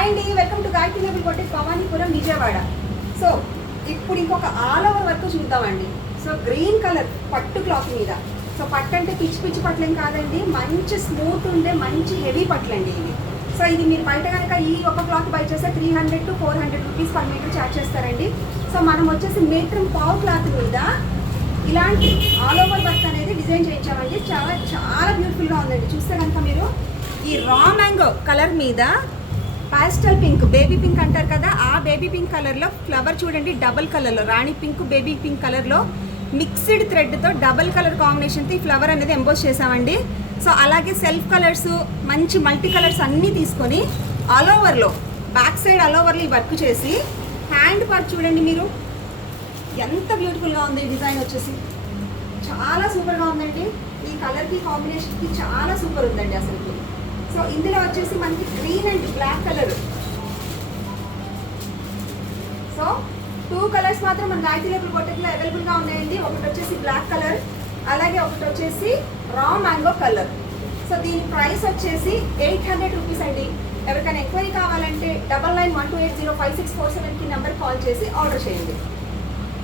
Hi అండి, welcome to Gayatri Nagar కొట్టేసి Bhavanipuram Vijayawada. So ఇప్పుడు ఇంకొక ఆల్ ఓవర్ వర్క్ చూద్దామండి. సో గ్రీన్ కలర్ పట్టు క్లాత్ మీద. సో పట్టు అంటే పిచ్చి పిచ్చి పట్లేం కాదండి, మంచి స్మూత్ ఉండే మంచి హెవీ పట్లు అండి ఇవి. సో ఇది మీరు బయట కనుక ఈ ఒక క్లాత్ బయట చేస్తే 300 to 400 rupees per metre charge చేస్తారండి. సో మనం వచ్చేసి మీటర్ పావు క్లాత్ మీద ఇలాంటి ఆల్ ఓవర్ వర్క్ అనేది డిజైన్ చేయించామండి. చాలా చాలా బ్యూటిఫుల్గా ఉందండి. చూస్తే కనుక మీరు ఈ రా మ్యాంగో కలర్ మీద పాస్టల్ పింక్, బేబీ పింక్ అంటారు కదా, ఆ బేబీ పింక్ కలర్లో ఫ్లవర్ చూడండి, డబల్ కలర్లో రాణి పింక్ బేబీ పింక్ కలర్లో మిక్స్డ్ థ్రెడ్తో డబల్ కలర్ కాంబినేషన్తో ఈ ఫ్లవర్ అనేది ఎంబోస్ చేసామండి. సో అలాగే సెల్ఫ్ కలర్స్, మంచి మల్టీ కలర్స్ అన్నీ తీసుకొని ఆల్ ఓవర్లో బ్యాక్ సైడ్ ఆల్ ఓవర్లో ఈ వర్క్ చేసి హ్యాండ్ పార్ట్ చూడండి మీరు ఎంత బ్యూటిఫుల్గా ఉంది. ఈ డిజైన్ వచ్చేసి చాలా సూపర్గా ఉందండి. ఈ కలర్కి కాంబినేషన్కి చాలా సూపర్ ఉందండి అసలు. సో ఇందులో వచ్చేసి మనకి green and black colour. So 2 colours మాత్రం మన గాయత్రి నగర్ కొట్టేలో అవైలబుల్గా ఉన్నాయండి. ఒకటి వచ్చేసి బ్లాక్ కలర్, అలాగే ఒకటి వచ్చేసి రా మ్యాంగో కలర్. సో దీని ప్రైస్ వచ్చేసి 800 రూపీస్ అండి. ఎవరికైనా ఎంక్వైరీ కావాలంటే 9912805647కి నెంబర్ కాల్ చేసి ఆర్డర్ చేయండి.